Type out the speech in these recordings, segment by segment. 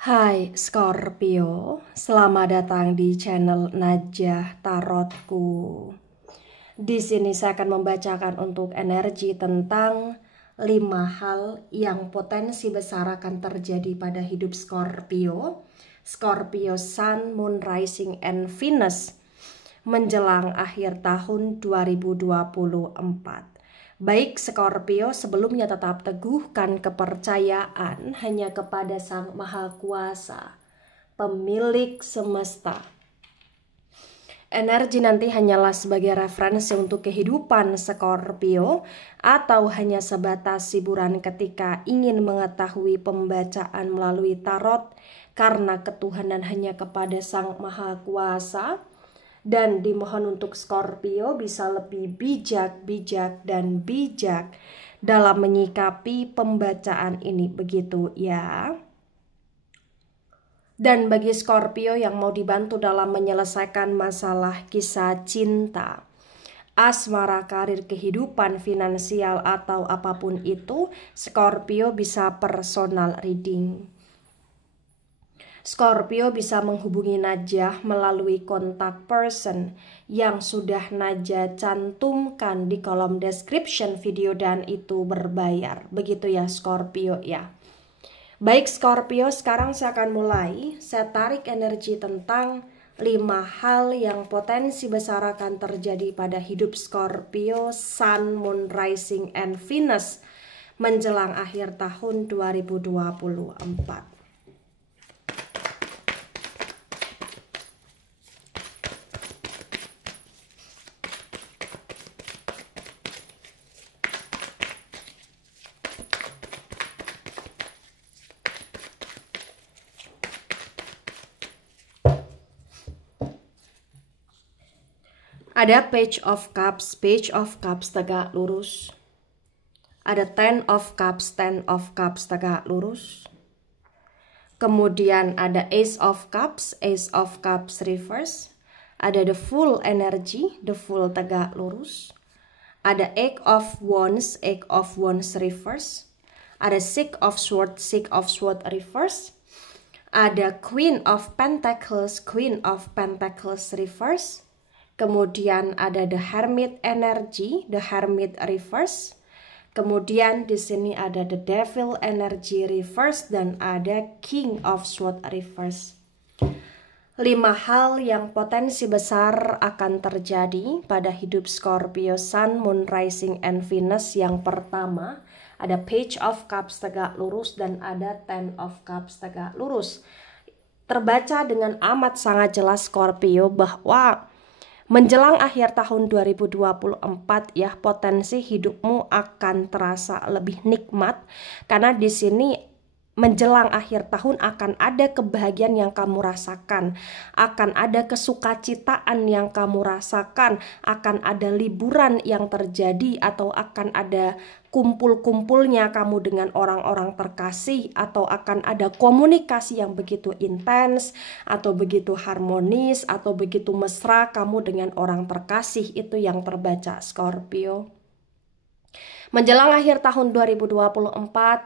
Hai Scorpio, selamat datang di channel Najah Tarotku. Di sini saya akan membacakan untuk energi tentang 5 hal yang potensi besar akan terjadi pada hidup Scorpio. Scorpio Sun, Moon, Rising, and Venus menjelang akhir tahun 2024. Baik Scorpio, sebelumnya tetap teguhkan kepercayaan hanya kepada Sang Maha Kuasa, pemilik semesta. Energi nanti hanyalah sebagai referensi untuk kehidupan Scorpio atau hanya sebatas hiburan ketika ingin mengetahui pembacaan melalui tarot karena ketuhanan hanya kepada Sang Maha Kuasa. Dan dimohon untuk Scorpio bisa lebih bijak dalam menyikapi pembacaan ini, begitu ya. Dan bagi Scorpio yang mau dibantu dalam menyelesaikan masalah kisah cinta, asmara, karir, kehidupan, finansial, atau apapun itu, Scorpio bisa personal reading. Scorpio bisa menghubungi Najah melalui kontak person yang sudah Najah cantumkan di kolom description video dan itu berbayar. Begitu ya Scorpio ya. Baik Scorpio, sekarang saya akan mulai. Saya tarik energi tentang 5 hal yang potensi besar akan terjadi pada hidup Scorpio, Sun, Moon, Rising, and Venus menjelang akhir tahun 2024. Ada Page of Cups tegak lurus. Ada Ten of Cups tegak lurus. Kemudian ada Ace of Cups reverse. Ada the Full energy, the Full tegak lurus. Ada Eight of Wands reverse. Ada Six of Swords reverse. Ada Queen of Pentacles reverse. Kemudian ada the Hermit energy, the Hermit reverse. Kemudian di sini ada the Devil energy reverse dan ada King of Swords reverse. 5 hal yang potensi besar akan terjadi pada hidup Scorpio, Sun, Moon, Rising, and Venus. Yang pertama ada Page of Cups tegak lurus dan ada Ten of Cups tegak lurus. Terbaca dengan amat sangat jelas Scorpio bahwa menjelang akhir tahun 2024 ya, potensi hidupmu akan terasa lebih nikmat karena di sini menjelang akhir tahun akan ada kebahagiaan yang kamu rasakan, akan ada kesukacitaan yang kamu rasakan, akan ada liburan yang terjadi atau akan ada kumpul-kumpulnya kamu dengan orang-orang terkasih, atau akan ada komunikasi yang begitu intens atau begitu harmonis atau begitu mesra kamu dengan orang terkasih. Itu yang terbaca Scorpio. Menjelang akhir tahun 2024,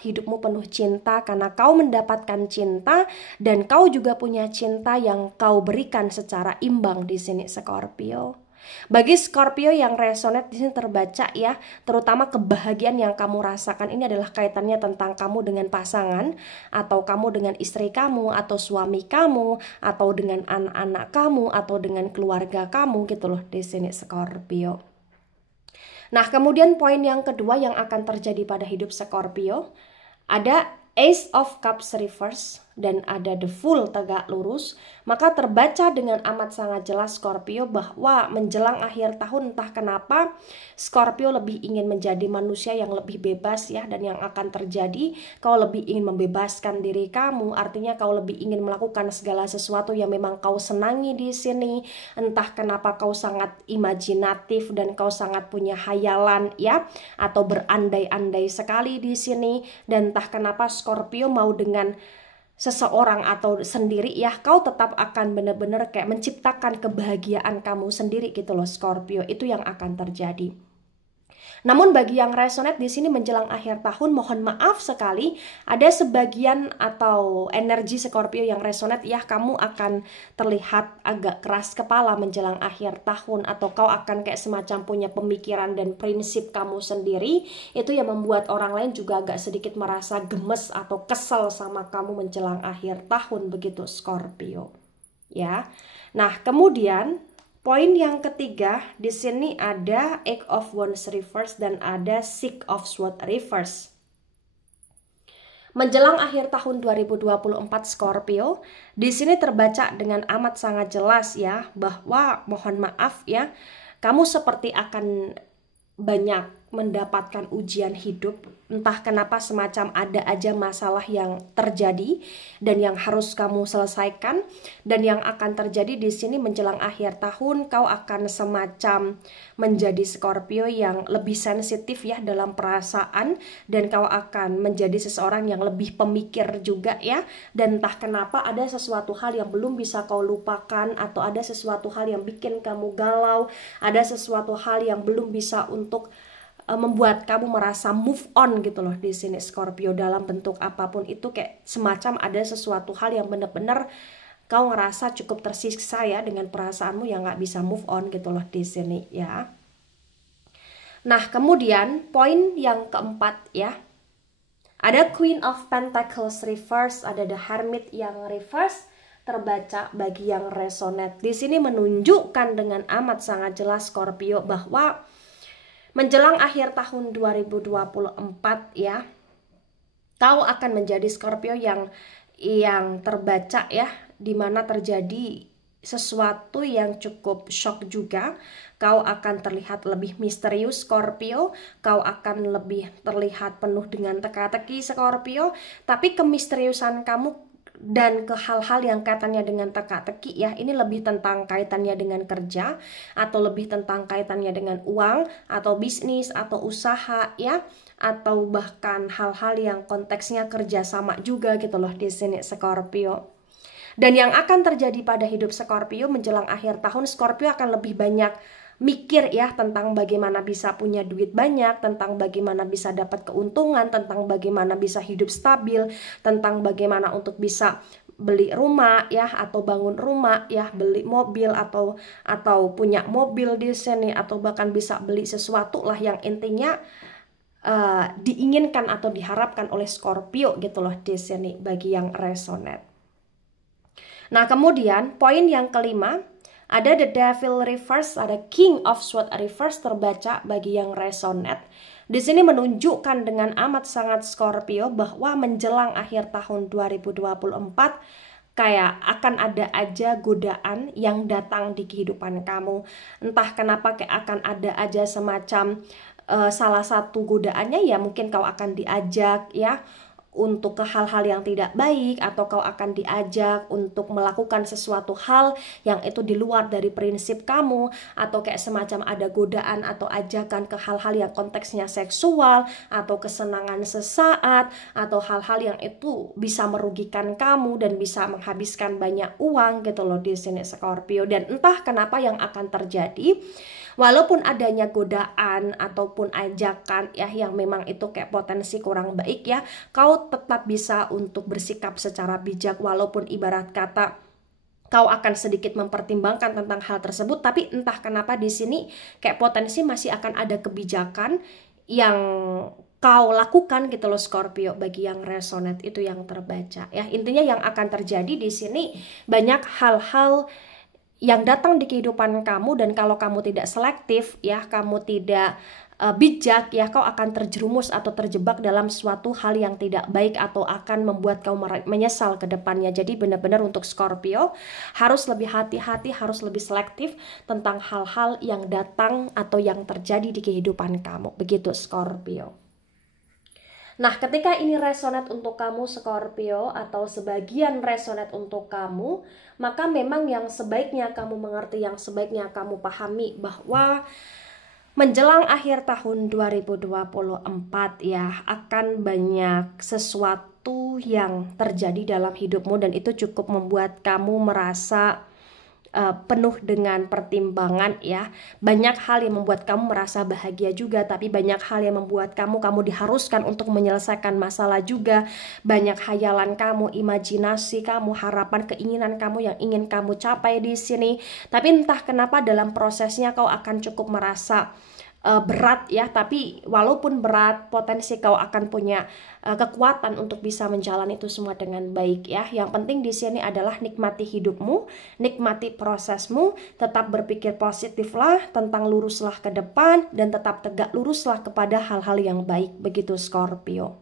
hidupmu penuh cinta karena kau mendapatkan cinta dan kau juga punya cinta yang kau berikan secara imbang di sini Scorpio. Bagi Scorpio yang resonate di sini terbaca ya, terutama kebahagiaan yang kamu rasakan ini adalah kaitannya tentang kamu dengan pasangan, atau kamu dengan istri kamu, atau suami kamu, atau dengan anak-anak kamu, atau dengan keluarga kamu gitu loh di sini Scorpio. Nah, kemudian poin yang kedua yang akan terjadi pada hidup Scorpio, ada Ace of Cups reverse dan ada the Full tegak lurus. Maka terbaca dengan amat sangat jelas Scorpio bahwa menjelang akhir tahun entah kenapa Scorpio lebih ingin menjadi manusia yang lebih bebas ya, dan yang akan terjadi kau lebih ingin membebaskan diri kamu, artinya kau lebih ingin melakukan segala sesuatu yang memang kau senangi di sini. Entah kenapa kau sangat imajinatif dan kau sangat punya hayalan ya, atau berandai-andai sekali di sini, dan entah kenapa Scorpio mau dengan seseorang atau sendiri ya, kau tetap akan benar-benar kayak menciptakan kebahagiaan kamu sendiri gitu loh Scorpio. Itu yang akan terjadi. Namun bagi yang resonate di sini menjelang akhir tahun, mohon maaf sekali, ada sebagian atau energi Scorpio yang resonate ya, kamu akan terlihat agak keras kepala menjelang akhir tahun, atau kau akan kayak semacam punya pemikiran dan prinsip kamu sendiri, itu yang membuat orang lain juga agak sedikit merasa gemes atau kesel sama kamu menjelang akhir tahun, begitu Scorpio. Ya. Nah, kemudian poin yang ketiga, di sini ada Eight of Wands reverse dan ada Six of Swords reverse. Menjelang akhir tahun 2024 Scorpio, di sini terbaca dengan amat sangat jelas ya, bahwa mohon maaf ya, kamu seperti akan banyak mendapatkan ujian hidup. Entah kenapa semacam ada aja masalah yang terjadi dan yang harus kamu selesaikan, dan yang akan terjadi di sini menjelang akhir tahun, kau akan semacam menjadi Scorpio yang lebih sensitif ya dalam perasaan, dan kau akan menjadi seseorang yang lebih pemikir juga ya. Dan entah kenapa ada sesuatu hal yang belum bisa kau lupakan, atau ada sesuatu hal yang bikin kamu galau, ada sesuatu hal yang belum bisa untuk membuat kamu merasa move on gitu loh di sini Scorpio, dalam bentuk apapun itu, kayak semacam ada sesuatu hal yang benar-benar kau ngerasa cukup tersiksa ya dengan perasaanmu yang nggak bisa move on gitu loh di sini ya. Nah, kemudian poin yang keempat ya, ada Queen of Pentacles reverse, ada The Hermit yang reverse terbaca bagi yang resonate. Di sini menunjukkan dengan amat sangat jelas Scorpio bahwa menjelang akhir tahun 2024 ya, kau akan menjadi Scorpio yang terbaca ya, dimana terjadi sesuatu yang cukup shock juga. Kau akan terlihat lebih misterius Scorpio, kau akan lebih terlihat penuh dengan teka-teki Scorpio, tapi kemisteriusan kamu dan ke hal-hal yang kaitannya dengan teka-teki ya, ini lebih tentang kaitannya dengan kerja, atau lebih tentang kaitannya dengan uang, atau bisnis, atau usaha ya, atau bahkan hal-hal yang konteksnya kerjasama juga gitu loh di sini Scorpio. Dan yang akan terjadi pada hidup Scorpio menjelang akhir tahun, Scorpio akan lebih banyak mikir ya tentang bagaimana bisa punya duit banyak, tentang bagaimana bisa dapat keuntungan, tentang bagaimana bisa hidup stabil, tentang bagaimana untuk bisa beli rumah ya, atau bangun rumah ya, beli mobil atau punya mobil di sini, atau bahkan bisa beli sesuatu lah yang intinya diinginkan atau diharapkan oleh Scorpio gitu loh di sini bagi yang resonate. Nah, kemudian poin yang kelima, ada The Devil reverse, ada King of Swords reverse terbaca bagi yang resonate. Di sini menunjukkan dengan amat sangat Scorpio bahwa menjelang akhir tahun 2024 kayak akan ada aja godaan yang datang di kehidupan kamu. Entah kenapa kayak akan ada aja semacam salah satu godaannya ya, mungkin kau akan diajak ya untuk ke hal-hal yang tidak baik, atau kau akan diajak untuk melakukan sesuatu hal yang itu di luar dari prinsip kamu, atau kayak semacam ada godaan atau ajakan ke hal-hal yang konteksnya seksual, atau kesenangan sesaat, atau hal-hal yang itu bisa merugikan kamu dan bisa menghabiskan banyak uang gitu loh di sini Scorpio. Dan entah kenapa yang akan terjadi, walaupun adanya godaan ataupun ajakan ya yang memang itu kayak potensi kurang baik ya, kau tetap bisa untuk bersikap secara bijak, walaupun ibarat kata kau akan sedikit mempertimbangkan tentang hal tersebut, tapi entah kenapa di sini kayak potensi masih akan ada kebijakan yang kau lakukan gitu loh Scorpio bagi yang resonate, itu yang terbaca ya. Intinya yang akan terjadi di sini banyak hal-hal yang datang di kehidupan kamu, dan kalau kamu tidak selektif ya, kamu tidak bijak ya, kau akan terjerumus atau terjebak dalam suatu hal yang tidak baik, atau akan membuat kau menyesal ke depannya. Jadi benar-benar untuk Scorpio harus lebih hati-hati, harus lebih selektif tentang hal-hal yang datang atau yang terjadi di kehidupan kamu, begitu Scorpio. Nah, ketika ini resonate untuk kamu Scorpio, atau sebagian resonate untuk kamu, maka memang yang sebaiknya kamu mengerti, yang sebaiknya kamu pahami bahwa menjelang akhir tahun 2024 ya, akan banyak sesuatu yang terjadi dalam hidupmu, dan itu cukup membuat kamu merasa penuh dengan pertimbangan ya. Banyak hal yang membuat kamu merasa bahagia juga, tapi banyak hal yang membuat kamu diharuskan untuk menyelesaikan masalah juga. Banyak hayalan kamu, imajinasi kamu, harapan, keinginan kamu yang ingin kamu capai di sini. Tapi entah kenapa dalam prosesnya kau akan cukup merasa berat ya, tapi walaupun berat, potensi kau akan punya kekuatan untuk bisa menjalani itu semua dengan baik ya. Yang penting di sini adalah nikmati hidupmu, nikmati prosesmu, tetap berpikir positiflah, tentang luruslah ke depan, dan tetap tegak luruslah kepada hal-hal yang baik. Begitu Scorpio.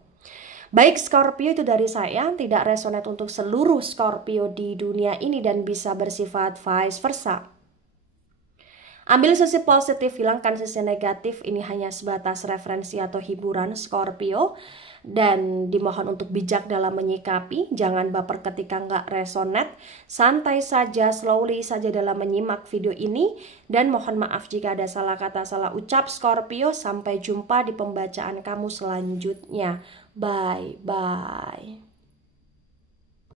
Baik Scorpio, itu dari saya, tidak resonate untuk seluruh Scorpio di dunia ini dan bisa bersifat vice versa. Ambil sisi positif, hilangkan sisi negatif. Ini hanya sebatas referensi atau hiburan Scorpio. Dan dimohon untuk bijak dalam menyikapi. Jangan baper ketika nggak resonate. Santai saja, slowly saja dalam menyimak video ini. Dan mohon maaf jika ada salah kata, salah ucap Scorpio. Sampai jumpa di pembacaan kamu selanjutnya. Bye-bye.